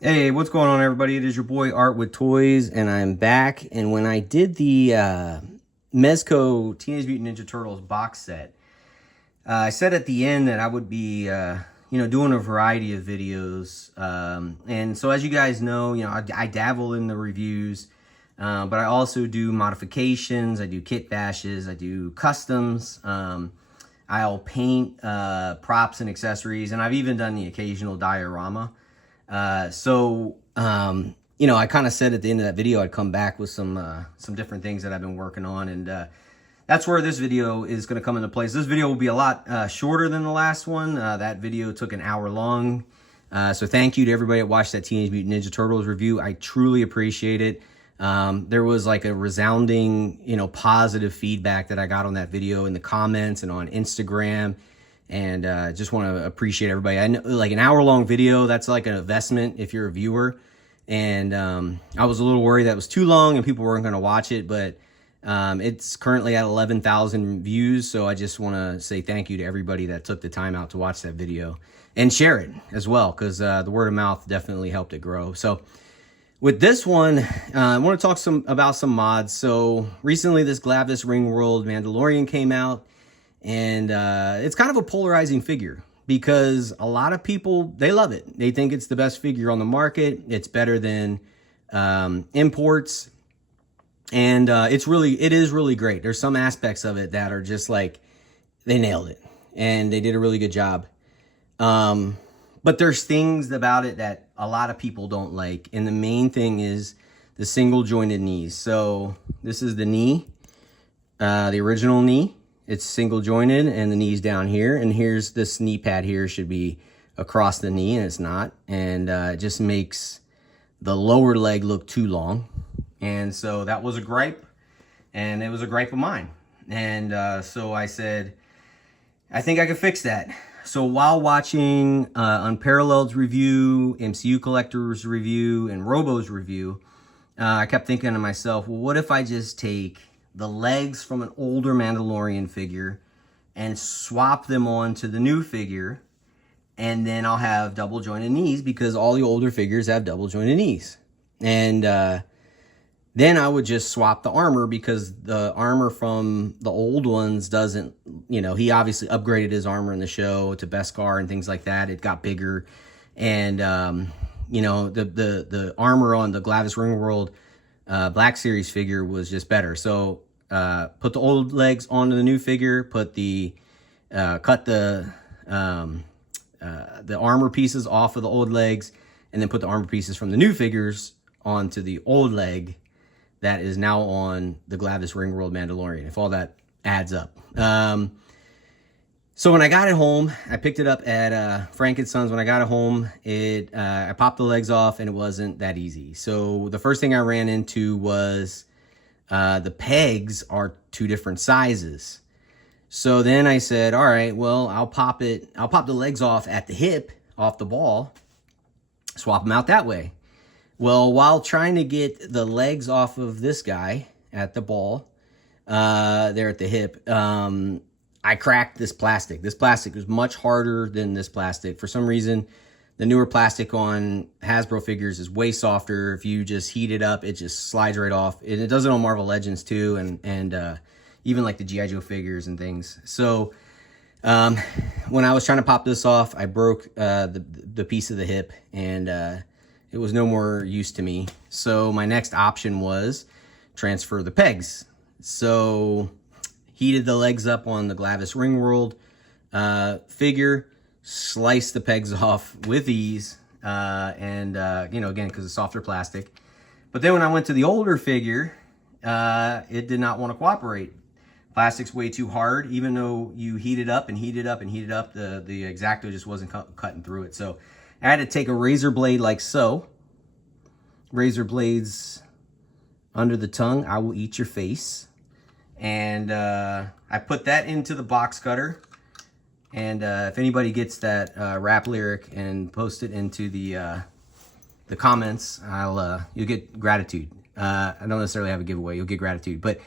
Hey, what's going on, everybody? It is your boy Art with Toys, and I'm back. And when I did the Mezco Teenage Mutant Ninja Turtles box set, I said at the end that I would be, doing a variety of videos. And so, as you guys know, I dabble in the reviews, but I also do modifications. I do kit bashes. I do customs. I'll paint props and accessories, and I've even done the occasional diorama. I kind of said at the end of that video I'd come back with some different things that I've been working on, and that's where this video is going to come into place. This video will be a lot shorter than the last one. That video took an hour long, so thank you to everybody that watched that Teenage Mutant Ninja Turtles review. I truly appreciate it. There was like a resounding, positive feedback that I got on that video in the comments and on Instagram. And just want to appreciate everybody. I know, like, an hour-long video, that's like an investment if you're a viewer. And I was a little worried that it was too long and people weren't going to watch it. But it's currently at 11,000 views. So I just want to say thank you to everybody that took the time out to watch that video. And share it as well, because the word of mouth definitely helped it grow. So with this one, I want to talk about some mods. So recently this Glavis Ringworld Mandalorian came out. And it's kind of a polarizing figure because a lot of people, they love it. They think it's the best figure on the market. It's better than imports. And it is really great. There's some aspects of it that are just like, they nailed it. And they did a really good job. But there's things about it that a lot of people don't like. And the main thing is the single jointed knees. So this is the knee, the original knee. It's single jointed and the knee's down here. And here's this knee pad here should be across the knee, and it's not. And it just makes the lower leg look too long. And so that was a gripe, and it was a gripe of mine. And so I said, I think I could fix that. So while watching Unparalleled's review, MCU Collector's review, and Robo's review, I kept thinking to myself, well, what if I just take the legs from an older Mandalorian figure and swap them onto the new figure, and then I'll have double jointed knees because all the older figures have double jointed knees. And then I would just swap the armor because the armor from the old ones doesn't, he obviously upgraded his armor in the show to Beskar and things like that. It got bigger, and the armor on the Glavis Ringworld Black Series figure was just better. So put the old legs onto the new figure, cut the armor pieces off of the old legs, and then put the armor pieces from the new figures onto the old leg that is now on the Glavis Ringworld Mandalorian, if all that adds up. So when I got it home, I picked it up at Frank & Sons. When I got it home, I popped the legs off, and it wasn't that easy. So the first thing I ran into was the pegs are two different sizes. So then I said, all right, well, I'll pop the legs off at the hip, off the ball, swap them out that way. Well, while trying to get the legs off of this guy at the ball, there at the hip, I cracked this plastic. This plastic was much harder than this plastic. For some reason, the newer plastic on Hasbro figures is way softer. If you just heat it up, it just slides right off. And it does it on Marvel Legends too, and even like the G.I. Joe figures and things. So when I was trying to pop this off, I broke the piece of the hip, and it was no more use to me. So my next option was transfer the pegs. So heated the legs up on the Glavis Ringworld figure, slice the pegs off with ease, again, because it's softer plastic. But then when I went to the older figure, it did not want to cooperate. Plastic's way too hard. Even though you heat it up and heat it up and heat it up, the X-Acto just wasn't cutting through it. So I had to take a razor blade like so. Razor blades under the tongue, I will eat your face. And I put that into the box cutter. And if anybody gets that rap lyric and post it into the comments, you'll get gratitude. I don't necessarily have a giveaway. You'll get gratitude. But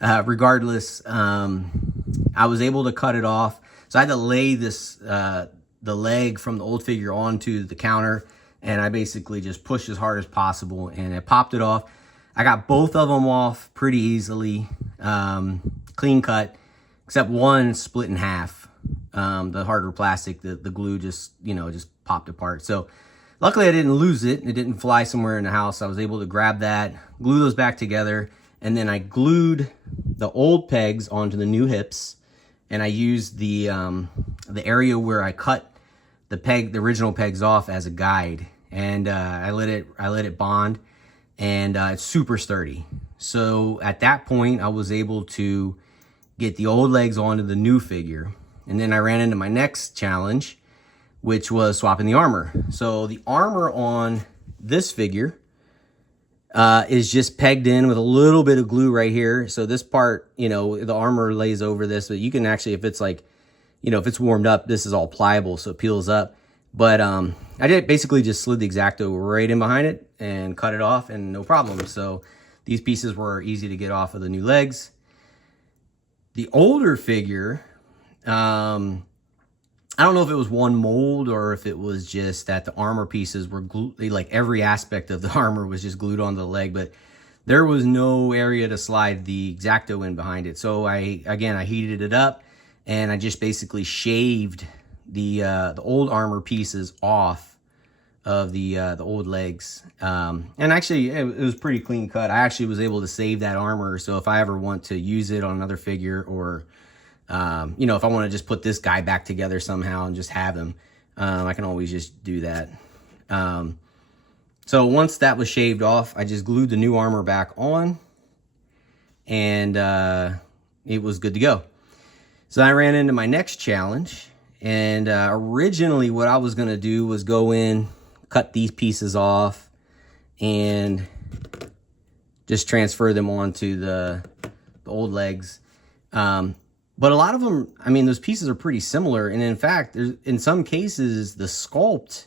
regardless, I was able to cut it off. So I had to lay this, the leg from the old figure onto the counter. And I basically just pushed as hard as possible. And I popped it off. I got both of them off pretty easily. Clean cut. Except one split in half. The harder plastic, the glue just, just popped apart. So luckily I didn't lose it. It didn't fly somewhere in the house. I was able to grab that, glue those back together, and then I glued the old pegs onto the new hips, and I used the area where I cut the original pegs off as a guide, and I let it bond, and it's super sturdy. So at that point, I was able to get the old legs onto the new figure. And then I ran into my next challenge, which was swapping the armor. So the armor on this figure is just pegged in with a little bit of glue right here. So this part, the armor lays over this, but you can actually, if it's like, if it's warmed up, this is all pliable, so it peels up. But I basically just slid the X-Acto right in behind it and cut it off, and no problem. So these pieces were easy to get off of the new legs. The older figure, I don't know if it was one mold or if it was just that the armor pieces were glued, like every aspect of the armor was just glued onto the leg, but there was no area to slide the X-Acto in behind it. So I heated it up, and I just basically shaved the old armor pieces off of the old legs. And actually it was pretty clean cut. I actually was able to save that armor. So if I ever want to use it on another figure, or, if I want to just put this guy back together somehow and just have him, I can always just do that. So once that was shaved off, I just glued the new armor back on, and it was good to go. So I ran into my next challenge, and originally what I was going to do was go in, cut these pieces off, and just transfer them onto the old legs. But a lot of them, those pieces are pretty similar. And in fact, in some cases, the sculpt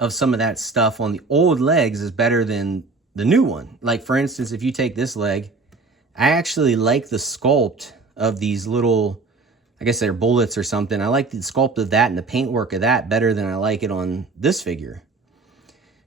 of some of that stuff on the old legs is better than the new one. Like, for instance, if you take this leg, I actually like the sculpt of these little, I guess they're bullets or something. I like the sculpt of that and the paintwork of that better than I like it on this figure.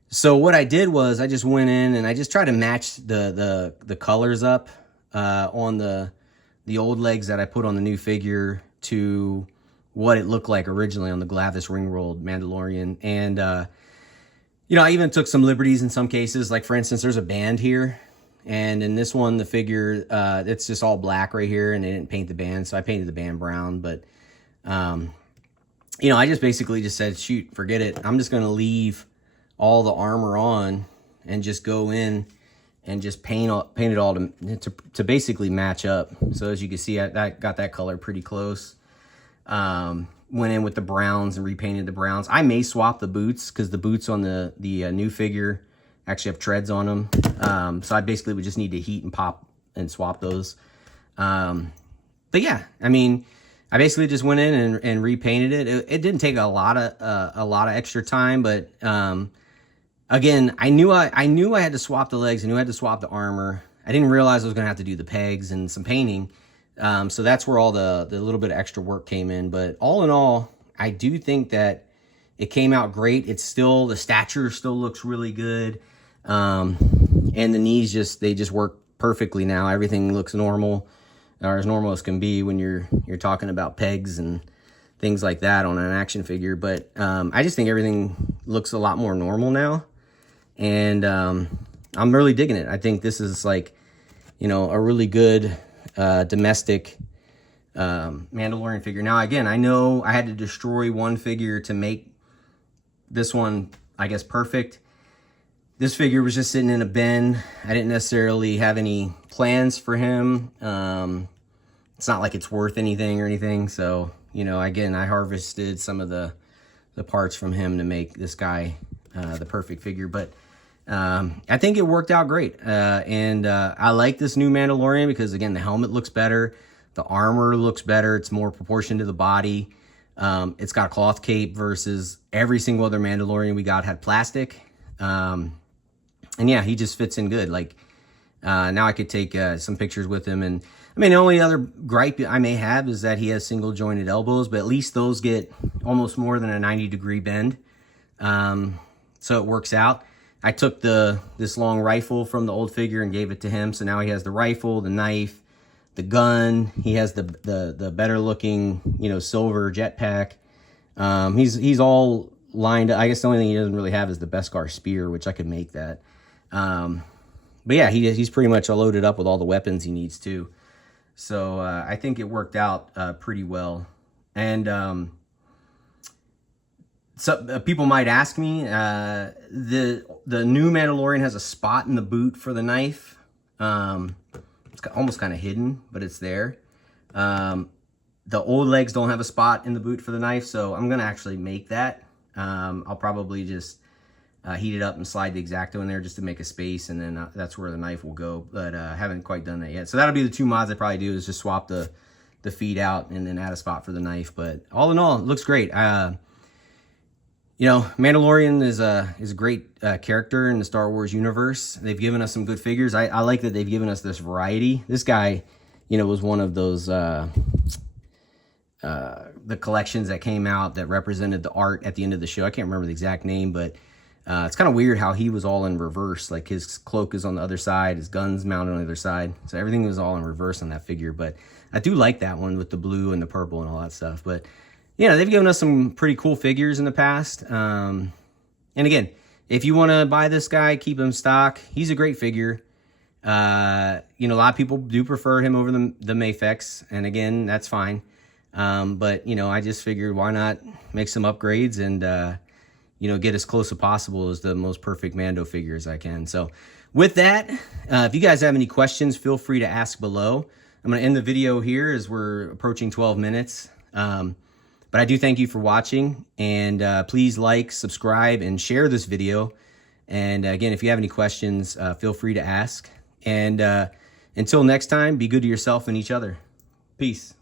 So what I did was I just went in and I just tried to match the colors up on the old legs that I put on the new figure to what it looked like originally on the Glavis Ringworld Mandalorian. And, I even took some liberties in some cases. Like, for instance, there's a band here. And in this one, the figure, it's just all black right here, and they didn't paint the band. So I painted the band brown. But, I just basically just said, shoot, forget it. I'm just going to leave all the armor on and just go in and just paint it all to basically match up. So as you can see, I got that color pretty close. Went in with the browns and repainted the browns. I may swap the boots, because the boots on the new figure actually have treads on them. So I basically would just need to heat and pop and swap those. But yeah, I basically just went in and repainted it. It didn't take a lot of extra time, but again, I knew I had to swap the legs. I knew I had to swap the armor. I didn't realize I was going to have to do the pegs and some painting. So that's where all the little bit of extra work came in. But all in all, I do think that it came out great. It's still, the stature still looks really good. And the knees they just work perfectly now. Everything looks normal, or as normal as can be when you're talking about pegs and things like that on an action figure. But I just think everything looks a lot more normal now. And I'm really digging it. I think this is like, a really good domestic Mandalorian figure. Now, again, I know I had to destroy one figure to make this one, I guess, perfect. This figure was just sitting in a bin. I didn't necessarily have any plans for him. It's not like it's worth anything or anything. So, again, I harvested some of the parts from him to make this guy the perfect figure. But I think it worked out great. And I like this new Mandalorian because, again, the helmet looks better. The armor looks better. It's more proportioned to the body. It's got a cloth cape versus every single other Mandalorian we got had plastic. And yeah, he just fits in good. Like, Now I could take some pictures with him. And I mean, the only other gripe I may have is that he has single jointed elbows, but at least those get almost more than a 90-degree bend. So it works out. I took this long rifle from the old figure and gave it to him. So now he has the rifle, the knife, the gun. He has the better looking, you know, silver jetpack. He's all lined up. I guess the only thing he doesn't really have is the Beskar spear, which I could make that. But yeah, he's pretty much loaded up with all the weapons he needs too. So I think it worked out pretty well. And so people might ask me, the new Mandalorian has a spot in the boot for the knife. It's almost kind of hidden, but it's there. The old legs don't have a spot in the boot for the knife, so I'm gonna actually make that. I'll probably just heat it up and slide the X-Acto in there just to make a space, and then that's where the knife will go. But I haven't quite done that yet. So that'll be the two mods I probably do, is just swap the feet out and then add a spot for the knife. But all in all, it looks great. You know, Mandalorian is a great character in the Star Wars universe. They've given us some good figures. I like that they've given us this variety. This guy, you know, was one of those the collections that came out that represented the art at the end of the show. I can't remember the exact name, but it's kind of weird how he was all in reverse. Like his cloak is on the other side, his gun's mounted on the other side. So everything was all in reverse on that figure. But I do like that one with the blue and the purple and all that stuff. But yeah, they've given us some pretty cool figures in the past. And again, if you want to buy this guy, keep him stock. He's a great figure. You know, a lot of people do prefer him over the Mafex, and again, that's fine. But you know, I just figured why not make some upgrades and you know, get as close as possible as the most perfect Mando figure as I can. So with that, if you guys have any questions, feel free to ask below. I'm going to end the video here as we're approaching 12 minutes. But I do thank you for watching, and please like, subscribe, and share this video. And again, if you have any questions, feel free to ask. And until next time, be good to yourself and each other. Peace.